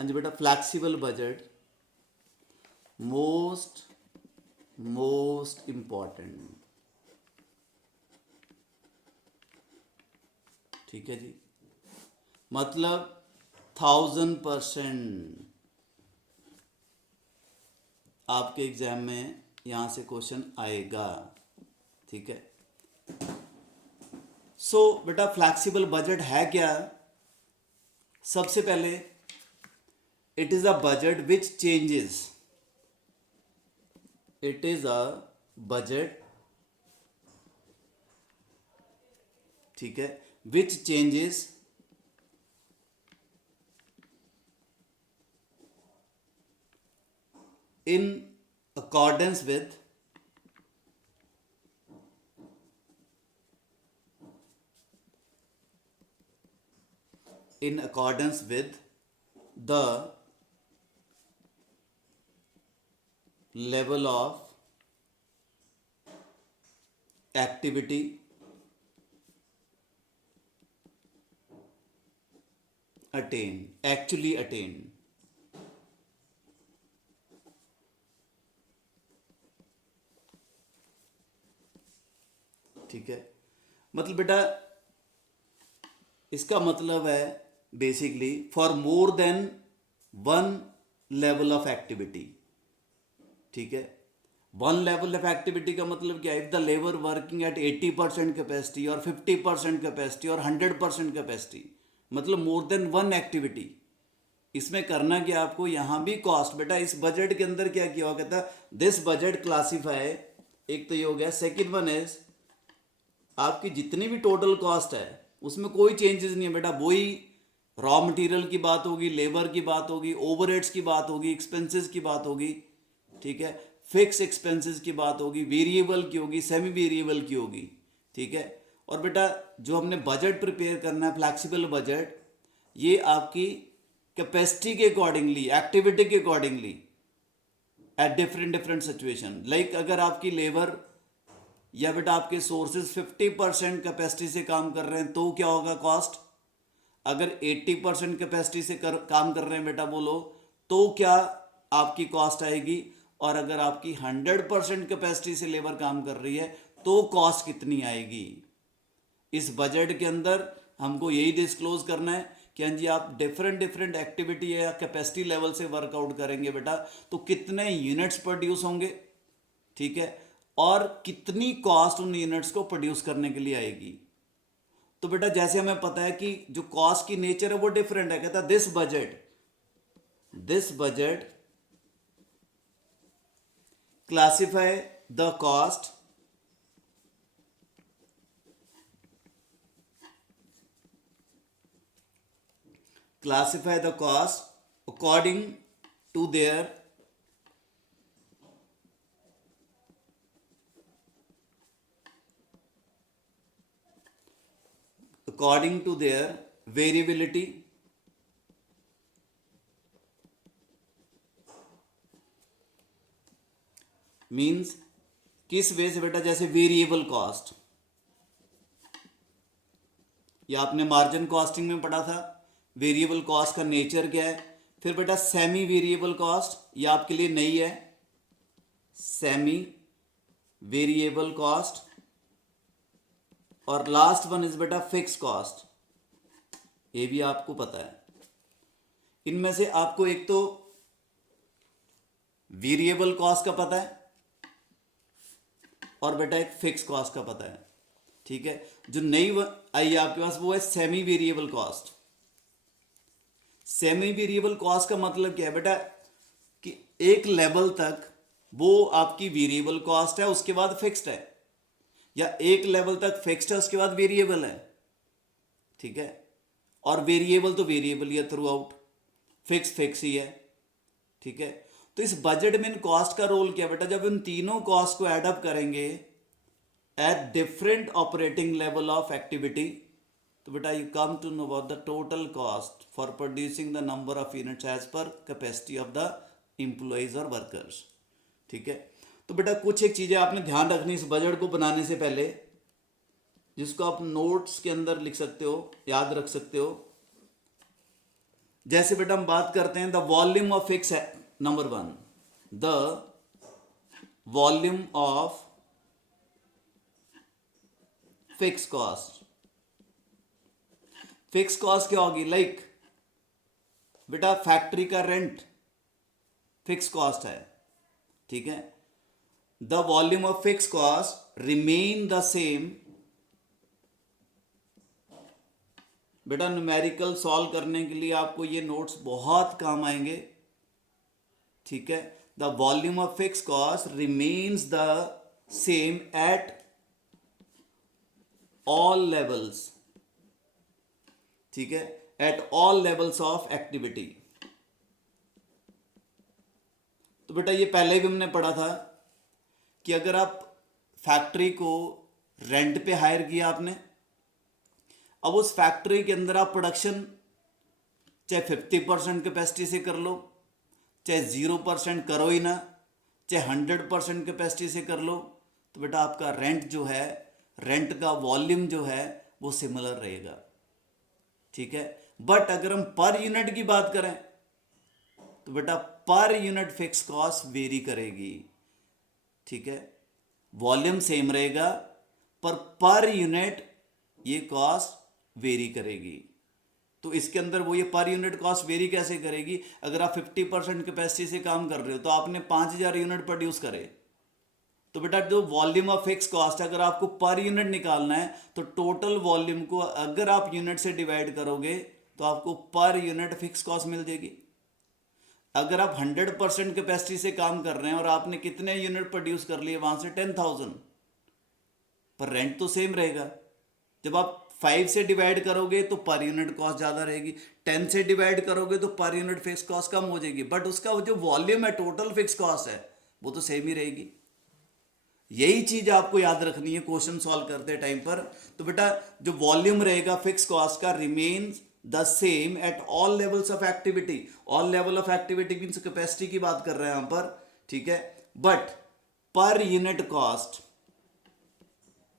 हाँ जी बेटा, flexible budget most most important. ठीक है जी, मतलब 1000% आपके एग्जाम में यहाँ से क्वेश्चन आएगा। ठीक है, सो बेटा फ्लैक्सिबल बजट है क्या? सबसे पहले it is a budget which changes, it is a budget, ठीक है, विच changes in accordance with the level of activity actually attained। ठीक है, मतलब बेटा इसका मतलब है basically for more than one level of activity. ठीक है, वन लेवल ऑफ एक्टिविटी का मतलब क्या है? If the labour working at 80% capacity और 50% कैपेसिटी और 100% कैपेसिटी, मतलब मोर देन वन एक्टिविटी। इसमें करना क्या आपको? यहाँ भी कॉस्ट बेटा इस बजट के अंदर क्या किया हुआ, कहता है दिस बजट क्लासीफाई, एक तो ये हो गया। सेकेंड वन इज आपकी जितनी भी टोटल कॉस्ट है उसमें कोई चेंजेस नहीं है बेटा, वही रॉ मटेरियल की बात होगी, लेबर की बात होगी, ओवरहेड्स की बात होगी, एक्सपेंसेस की बात होगी। ठीक है, फिक्स एक्सपेंसेस की बात होगी, वेरिएबल की होगी, सेमी वेरिएबल की होगी। ठीक है, और बेटा जो हमने बजट प्रिपेयर करना है फ्लैक्सिबल बजट, ये आपकी कैपेसिटी के अकॉर्डिंगली, एक्टिविटी के accordingly at different different situation. Like अगर आपकी लेबर या बेटा आपके सोर्सेज 50% कैपेसिटी से काम कर रहे हैं तो क्या होगा कॉस्ट? अगर 80% कैपेसिटी से काम कर रहे हैं बेटा बोलो, तो क्या आपकी कॉस्ट आएगी? और अगर आपकी 100% कैपेसिटी से लेबर काम कर रही है तो कॉस्ट कितनी आएगी? इस बजट के अंदर हमको यही डिस्क्लोज करना है कि हाँ जी आप डिफरेंट डिफरेंट एक्टिविटी या कैपेसिटी लेवल से वर्कआउट करेंगे बेटा तो कितने यूनिट्स प्रोड्यूस होंगे। ठीक है, और कितनी कॉस्ट उन यूनिट्स को प्रोड्यूस करने के लिए आएगी। तो बेटा जैसे हमें पता है कि जो कॉस्ट की नेचर है वो डिफरेंट है, कहता this budget classify the cost according to their variability, means किस वे से बेटा? जैसे वेरिएबल कॉस्ट, या आपने मार्जिन कॉस्टिंग में पढ़ा था वेरिएबल कॉस्ट का नेचर क्या है। फिर बेटा सेमी वेरिएबल कॉस्ट, ये आपके लिए नई है, सेमी वेरिएबल कॉस्ट। और लास्ट वन इज बेटा फिक्स कॉस्ट, ये भी आपको पता है। इनमें से आपको एक तो वेरिएबल कॉस्ट का पता है और बेटा एक फिक्स कॉस्ट का पता है। ठीक है, जो नई आई आपके पास वो है semi variable cost. Semi variable cost का मतलब क्या है बेटा? कि एक लेवल तक वो आपकी वेरिएबल कॉस्ट है, उसके बाद फिक्स्ड है, या एक लेवल तक फिक्स्ड है उसके बाद वेरिएबल है। ठीक है, और वेरिएबल तो वेरिएबल ही है थ्रू आउट, फिक्स ही है। ठीक है, तो इस बजट में इन कॉस्ट का रोल क्या बेटा? जब इन तीनों कॉस्ट को एडअप करेंगे at different operating level of activity, तो बेटा you come to know about the total cost for producing the number of units as per capacity of the employees और वर्कर्स। ठीक है, तो बेटा कुछ एक चीज़ें आपने ध्यान रखनी इस बजट को बनाने से पहले, जिसको आप नोट्स के अंदर लिख सकते हो, याद रख सकते हो। जैसे बेटा हम बात करते हैं the volume of fix, number one, the volume of fix cost. Fix cost क्या होगी? लाइक बेटा फैक्ट्री का रेंट फिक्स कॉस्ट है, ठीक है। The volume of fix cost remain the same. बेटा न्यूमेरिकल सॉल्व करने के लिए आपको ये नोट्स बहुत काम आएंगे, ठीक है। The volume of fix cost remains the same at all levels, ठीक है, eight all levels of activity. तो बेटा ये पहले भी हमने पढ़ा था कि अगर आप फैक्ट्री को रेंट पे हायर किया आपने, अब उस फैक्ट्री के अंदर आप प्रोडक्शन चाहे 50% कैपेसिटी से कर लो, चाहे 0% करो ही ना, चाहे 100% कैपेसिटी से कर लो, तो बेटा आपका रेंट जो है, रेंट का वॉल्यूम जो है वो सिमिलर रहेगा, ठीक है। बट अगर हम पर यूनिट की बात करें तो बेटा पर यूनिट फिक्स कॉस्ट वेरी करेगी, ठीक है। वॉल्यूम सेम रहेगा पर यूनिट ये कॉस्ट वेरी करेगी। तो इसके अंदर वो ये पर यूनिट कॉस्ट वेरी कैसे करेगी? अगर आप 50% कैपेसिटी से काम कर रहे हो तो आपने 5000 यूनिट प्रोड्यूस करे, तो बेटा जो वॉल्यूम ऑफ फिक्स कॉस्ट है, अगर आपको पर यूनिट निकालना है तो टोटल वॉल्यूम को अगर आप यूनिट से डिवाइड करोगे तो आपको पर यूनिट फिक्स कॉस्ट मिल जाएगी। अगर आप 100% कैपेसिटी से काम कर रहे हैं और आपने कितने यूनिट प्रोड्यूस कर लिए वहां से 10,000, पर रेंट तो सेम रहेगा। जब आप 5 से डिवाइड करोगे तो पर यूनिट कॉस्ट ज़्यादा रहेगी, 10 से डिवाइड करोगे तो पर यूनिट फिक्स कॉस्ट कम हो जाएगी, बट उसका जो वॉल्यूम है, टोटल फिक्स कॉस्ट है, वो तो सेम ही रहेगी। यही चीज आपको याद रखनी है क्वेश्चन सॉल्व करते टाइम पर। तो बेटा जो वॉल्यूम रहेगा फिक्स कॉस्ट का remains the same at all levels of activity. All level of activity means capacity की बात कर रहे हैं यहां पर, ठीक है। But per unit cost,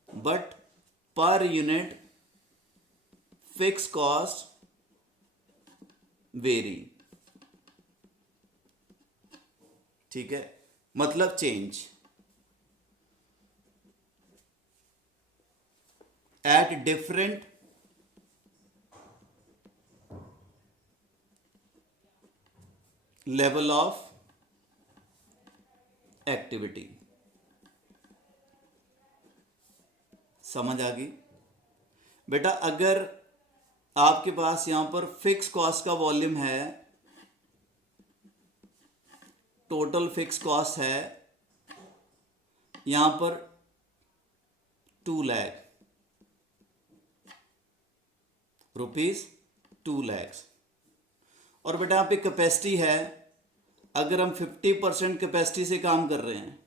but per unit fix cost very, ठीक है, मतलब change at different level of activity। समझ आ गई बेटा? अगर आपके पास यहां पर फिक्स कॉस्ट का वॉल्यूम है, टोटल फिक्स कॉस्ट है यहां पर 2 लाख रुपीज, 2 लाख, और बेटा यहाँ पे कैपेसिटी है, अगर हम 50% कैपेसिटी से काम कर रहे हैं,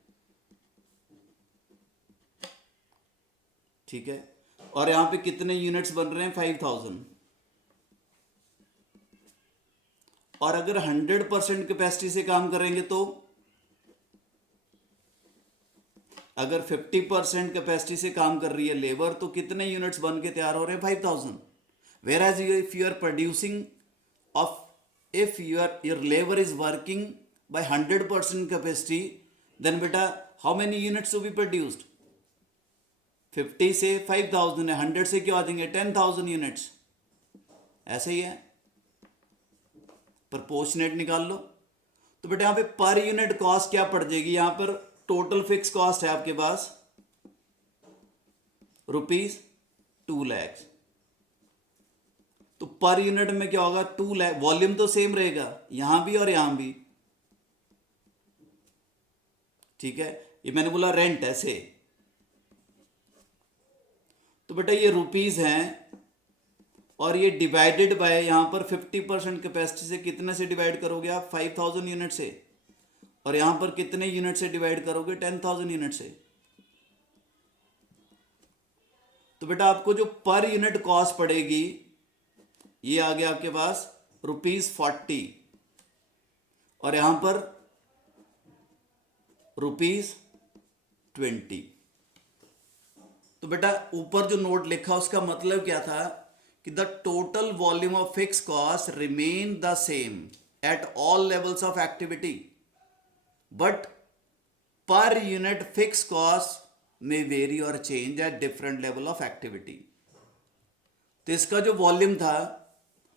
ठीक है, और यहाँ पे कितने यूनिट्स बन रहे हैं? 5000, और अगर 100% कैपेसिटी से काम करेंगे तो अगर 50% कैपेसिटी से काम कर रही है लेबर तो कितने यूनिट्स बन के तैयार हो रहे हैं? 5000। Whereas if you are producing of, if your labor is working by 100% capacity, then beta how many units to be produced? 50 से 5000 है, 100 से क्या आ जाएंगे? 10,000 यूनिट्स। ऐसे ही है, प्रपोर्शनेट निकाल लो। तो बेटा यहाँ पे पर यूनिट कॉस्ट क्या पड़ जाएगी? यहाँ पर टोटल फिक्स कॉस्ट है आपके पास ₹2 लाख, तो पर यूनिट में क्या होगा? 2 लाख। वॉल्यूम तो सेम रहेगा यहां भी और यहां भी, ठीक है। ये मैंने बोला रेंट ऐसे, तो बेटा ये रुपीज हैं और ये डिवाइडेड बाय यहां पर 50% कैपेसिटी से कितने से डिवाइड करोगे आप? 5000 यूनिट से, और यहां पर कितने यूनिट से डिवाइड करोगे? 10,000 यूनिट से। तो बेटा आपको जो पर यूनिट कॉस्ट पड़ेगी ये आ गया आपके पास ₹40, और यहां पर ₹20। तो बेटा ऊपर जो नोट लिखा उसका मतलब क्या था कि the total volume of fix cost remain the same at all levels of activity, but per unit fix cost में वेरी और change at different level of activity. तो इसका जो वॉल्यूम था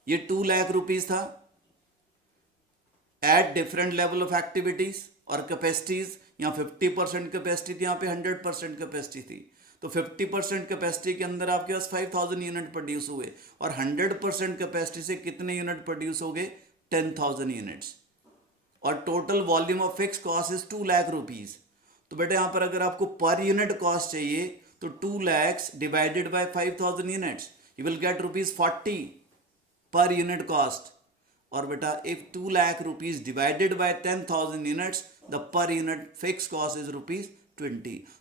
ये 2 लाख रुपीज था eight different level of activities, और capacities यहाँ 50% कैपेसिटी थी, यहाँ पे 100% कैपेसिटी थी। तो 50% कैपेसिटी के अंदर आपके पास 5000 यूनिट प्रोड्यूस हुए, और 100% कैपेसिटी से कितने यूनिट प्रोड्यूस हो गए? 10,000 यूनिट्स। और total volume of fix cost is 2 lakh rupees. तो बेटा यहाँ पर अगर आपको पर यूनिट कॉस्ट चाहिए तो 2 lakhs divided by 5000 units, you will get ₹40 per unit cost. और बेटा if 2 lakh rupees divided by 10,000 units, the per unit fixed cost is ₹20।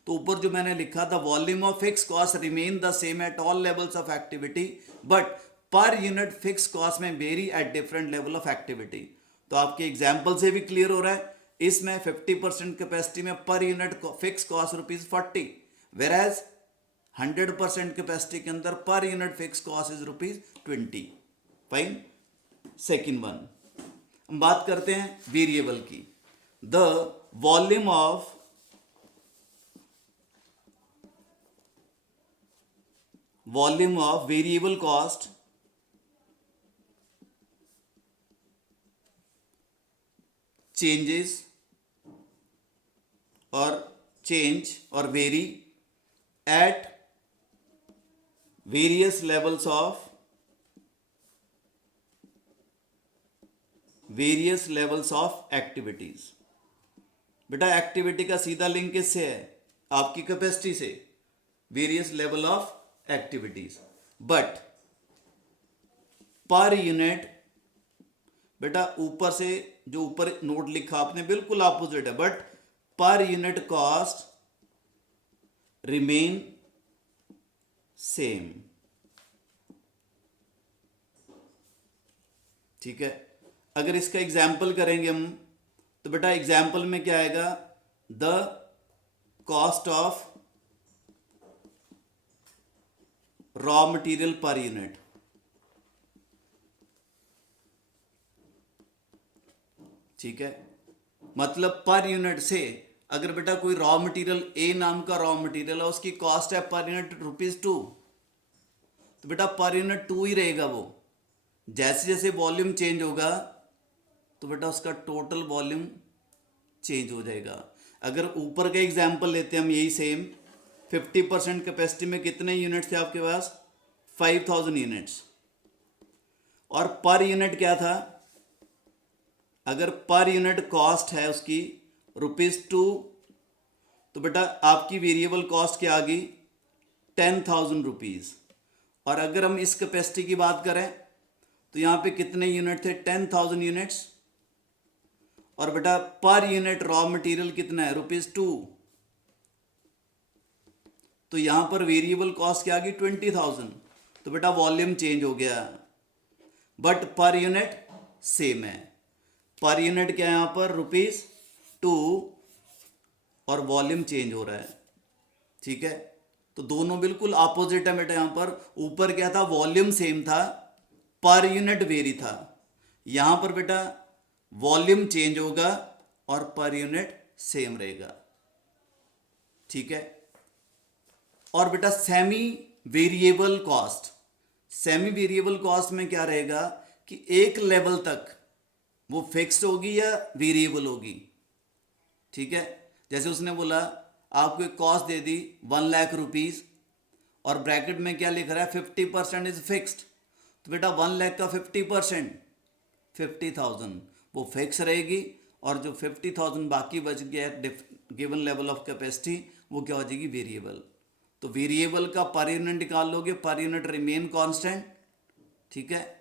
तो ऊपर जो मैंने लिखा था, volume of fix cost remain the same at all levels of activity, but per unit fix cost में vary at different level of activity. तो आपके example से भी क्लियर हो रहा है, इसमें 50% कैपेसिटी में per unit fix cost ₹40, whereas 100% capacity के अंदर per unit fix cost is ₹20। Fine. Second one, हम बात करते हैं वेरिएबल की। The volume of variable cost changes और vary at various levels of activities. बेटा एक्टिविटी का सीधा लिंक किससे है? आपकी कैपेसिटी से, various level of activities. But per unit, बेटा ऊपर से जो ऊपर नोट लिखा आपने बिल्कुल ऑपोजिट है, but per unit cost remain same. ठीक है। अगर इसका एग्जाम्पल करेंगे हम, तो बेटा एग्जाम्पल में क्या आएगा? The cost of raw material per unit. ठीक है, मतलब पर यूनिट से अगर बेटा कोई रॉ मटेरियल, ए नाम का रॉ मटेरियल है, उसकी कॉस्ट है पर यूनिट ₹2, तो बेटा पर यूनिट 2 ही रहेगा वो। जैसे जैसे वॉल्यूम चेंज होगा तो बेटा उसका टोटल वॉल्यूम चेंज हो जाएगा। अगर ऊपर का एग्जाम्पल लेते हैं हम, यही सेम 50% कैपेसिटी में कितने यूनिट्स थे आपके पास? 5000 यूनिट्स। और पर यूनिट क्या था? अगर पर यूनिट कॉस्ट है उसकी ₹2, तो बेटा आपकी वेरिएबल कॉस्ट क्या आ गई? 10,000 रुपीज़। और अगर हम इस कैपेसिटी की बात करें तो यहाँ पे कितने यूनिट थे? 10,000 यूनिट्स। और बेटा पर यूनिट रॉ मटेरियल कितना है? ₹2। तो यहां पर वेरिएबल कॉस्ट क्या आ गई? 20,000। तो बेटा वॉल्यूम चेंज हो गया, बट पर यूनिट सेम है। पर यूनिट क्या है यहां पर? ₹2, और वॉल्यूम चेंज हो रहा है। ठीक है, तो दोनों बिल्कुल ऑपोजिट है बेटा। यहां पर ऊपर क्या था? वॉल्यूम सेम था, पर यूनिट वेरी था। यहां पर बेटा वॉल्यूम चेंज होगा और पर यूनिट सेम रहेगा। ठीक है। और बेटा सेमी वेरिएबल कॉस्ट में क्या रहेगा कि एक लेवल तक वो फिक्स्ड होगी या वेरिएबल होगी। ठीक है, जैसे उसने बोला आपको एक कॉस्ट दे दी 1 लाख रुपीज, और ब्रैकेट में क्या लिख रहा है? 50% इज फिक्स्ड। तो बेटा 1 लाख का 50% 50,000 वो फिक्स रहेगी, और जो 50,000 बाकी बच गया गिवन लेवल ऑफ कैपेसिटी, वो क्या हो जाएगी? वेरिएबल। तो वेरिएबल का पर यूनिट निकाल लोगे, पर यूनिट रिमेन कांस्टेंट। ठीक है,